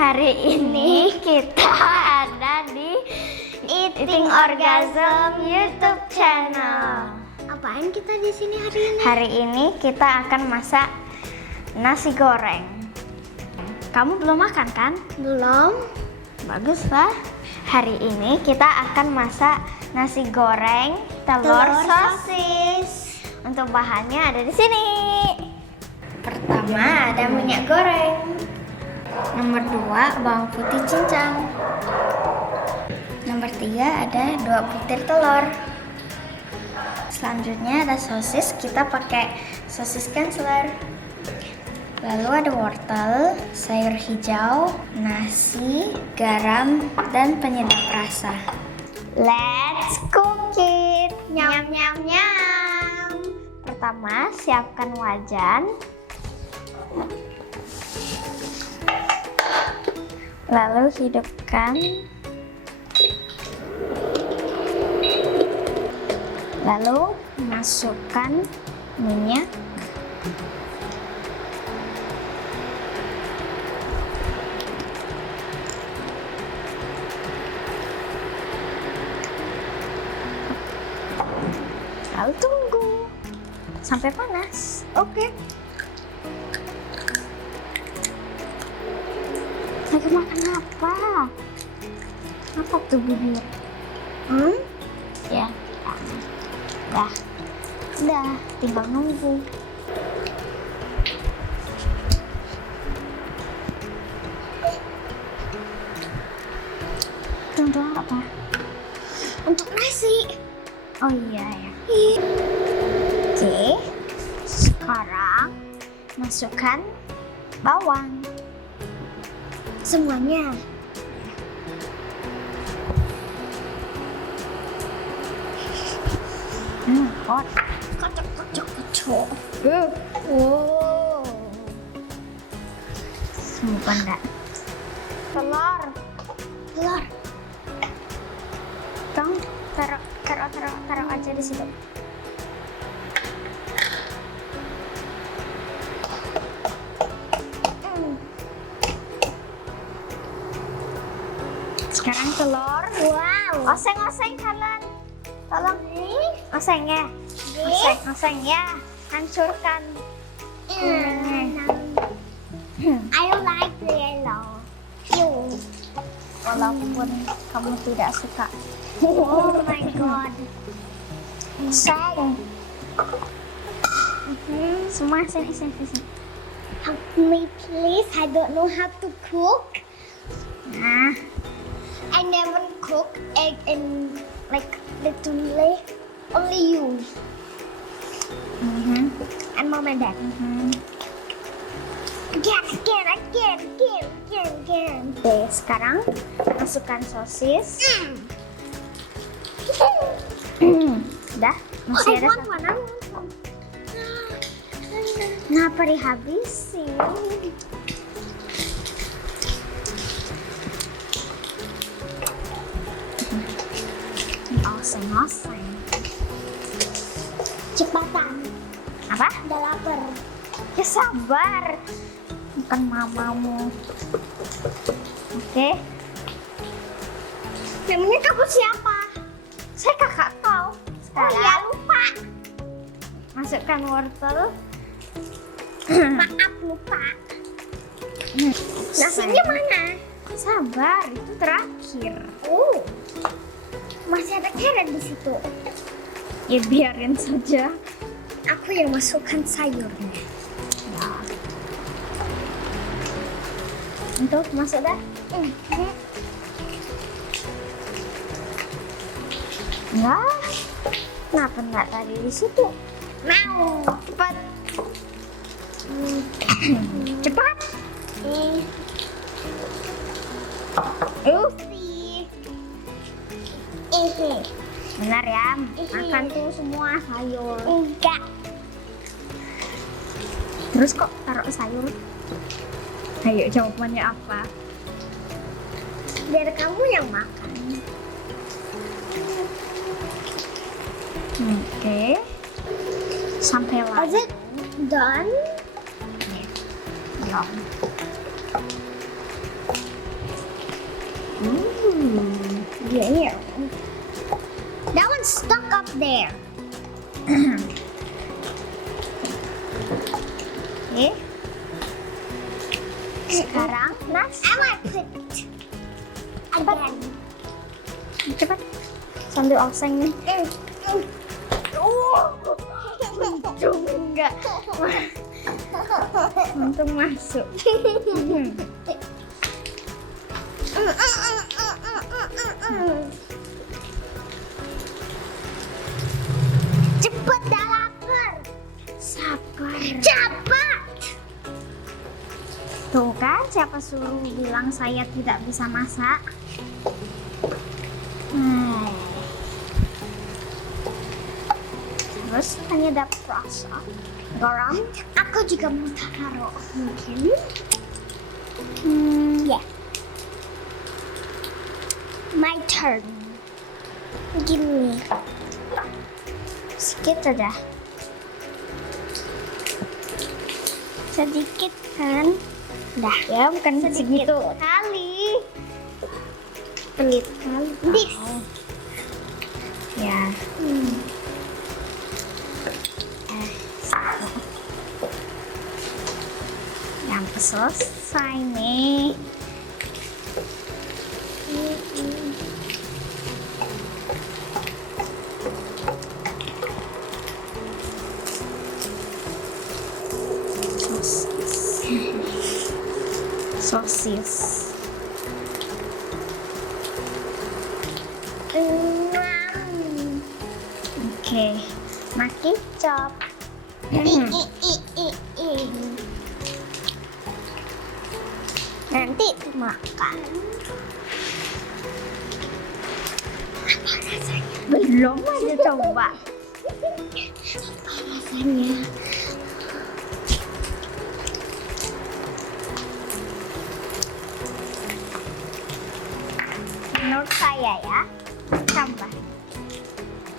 Hari ini kita ada di Eating Orgazmm YouTube channel. Apaan kita di sini hari ini? Hari ini kita akan masak nasi goreng. Kamu belum makan kan? Belum. Bagus lah. Hari ini kita akan masak nasi goreng telur sosis. Untuk bahannya ada di sini. Pertama ada minyak goreng. Nomor 2 bawang putih cincang. Nomor 3 ada 2 butir telur. Selanjutnya ada sosis, kita pakai sosis canceler. Lalu ada wortel, sayur hijau, nasi, garam, dan penyedap rasa. Let's cook it! Nyam nyam nyam! Pertama, siapkan wajan. Lalu hidupkan. Lalu masukkan minyak. Lalu tunggu sampai panas. Oke. Lagi makan apa? Apa tuh bubur? Ya. Udah, tinggal nunggu. Untuk apa? Untuk nasi. Oh iya ya. Oke, sekarang masukkan bawang. Semuanya. Hot. Kocok. Wow. Semoga enggak. Telur. Tong, taruh aja di situ. Sekarang telur. Wow. Oseng kalian. Tolong. Oseng ya. Oseng ya. Hancurkan. I like the yellow. Walaupun kamu tidak suka. Oh my god. Oseng. Semua sini. Help me please. I don't know how to cook. Nah, I never cook egg and like literally only you and mom and dad. Again. Oke, sekarang masukkan sosis. Udah, masih ada satu. Kenapa dihabisin? Oseng. Cepatan. Apa? Udah lapar. Ya sabar. Bukan mamamu. Oke. Namanya kamu siapa? Saya kakak kau. Sekarang Oh ya, lupa. masukkan wortel. Maaf, lupa. Nasinya mana? Sabar, itu terakhir. Oh, masih ada carrot di situ. Ya biarin saja. Aku yang masukkan sayurnya. Nah. Untuk masuk dah. Enggak. Kenapa enggak tadi di situ? Mau. Cepat. Cepat. Benar ya, makan tuh semua sayur. Enggak. Terus kok taruh sayur? Ayo jawabannya apa? Biar kamu yang makan. Oke. Sampai lagi. Is it done? Belum. Yeah. That one's stuck up there. Oke. Sekarang Nas, I might put again. cepat sambil oseng nih. Untung enggak. Untung masuk. Cepet dah lapar. Sabar. Cepat. Tuh kan, siapa suruh bilang saya tidak bisa masak? Terus hanya dapat rasa garam. Aku juga mau taruh mungkin. Yeah. My turn. Give me. Sedikit aja. Sedikit kan? Dah. Ya, bukan Sedikit segitu. kali. Pelit kali. This. Ya. Yang selesai nih. Sosis. Oke, makin chop. Nanti makan. Apa rasanya? Belum aja coba. Apa rasanya? Menurut saya ya, tambah.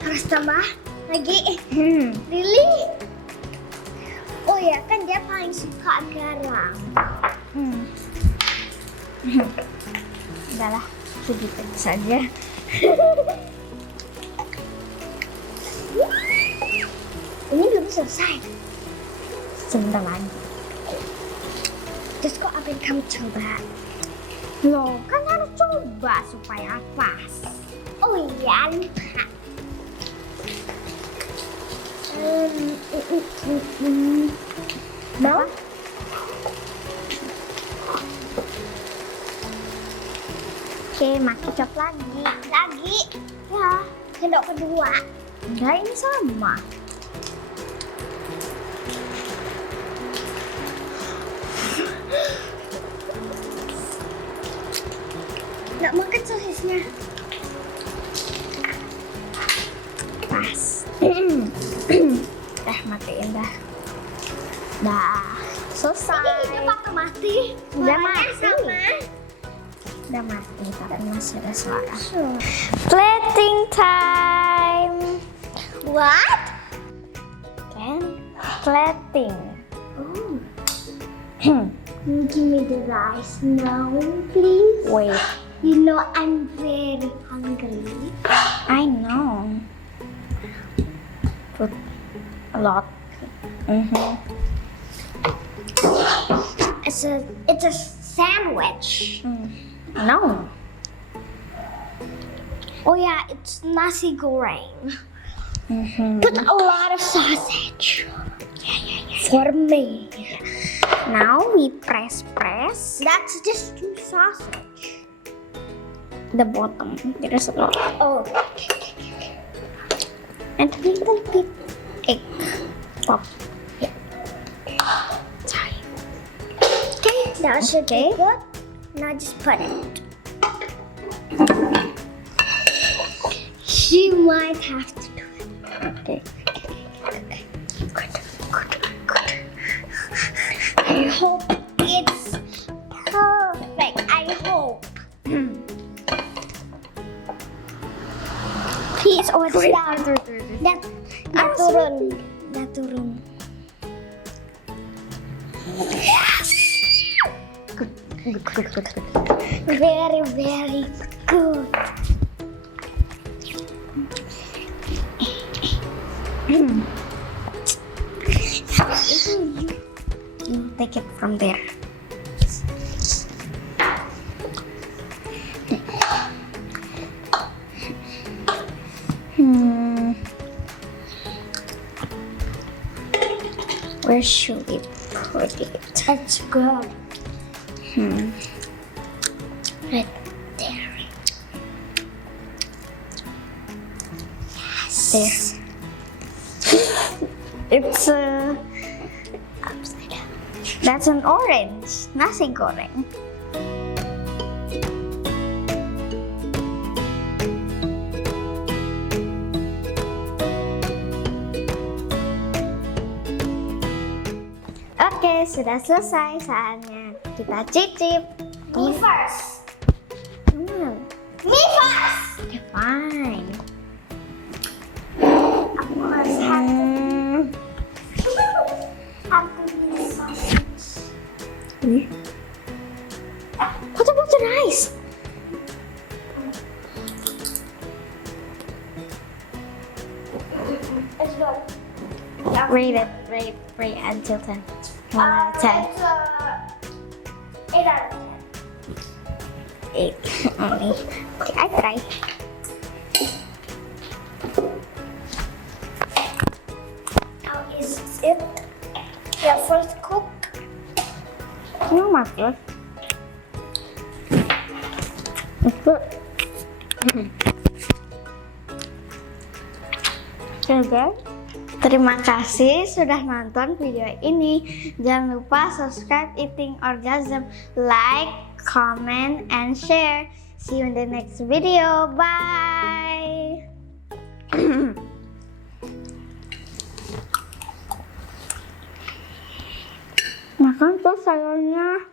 Harus tambah lagi. Really? Oh ya, kan dia paling suka garam. Udahlah, segitu saja. Ini belum selesai. Sebentar lagi. Terus kok apa yang kamu coba? Loh, kan harus coba supaya pas. Oh iya, lupa. Mau? Oke, makin chop lagi. Lagi? Ya, sendok kedua. Enggak, ini sama. Nggak makan sosisnya. Pas. Matiin dah. Dah, selesai. Ini hidup atau mati? Udah Suaranya mati. sama. Udah mati, tapi masih ada suara. Plating time. What? Kan? Plating. Give me the rice now, please. Wait, You know I'm very hungry. I know. Put a lot. It's a sandwich. No. Oh yeah, it's nasi goreng. Put a lot of sausage. For me. Now we press That's just too sausage. the bottom. There's a lot. Oh. And a little bit egg. Top. Okay, that should Okay. be good. Now just put it. She might have to do it. Okay. Good. I hope it's perfect. I hope. Please, oh, it's down. That turun. Good. Very, very good. Take it from there. Where should we put it? That's good. Right there. Yes. There. It's upside down. That's an orange nasi goreng. Oke, sudah selesai. Saatnya kita cicip. Me first. Me first. Okay, fine. Of course, have to be sausage. What about the rice? It's good. Rate it. Rate until 10. 1 out of 10. It's 8 out of 10. 8 only. Okay, I try. How is it? Your first cook? No matter. It's good. Okay. Terima kasih sudah nonton video ini. Jangan lupa subscribe Eating Orgazmm, like, comment, and share. See you in the next video. Bye. Makan tuh sayurnya.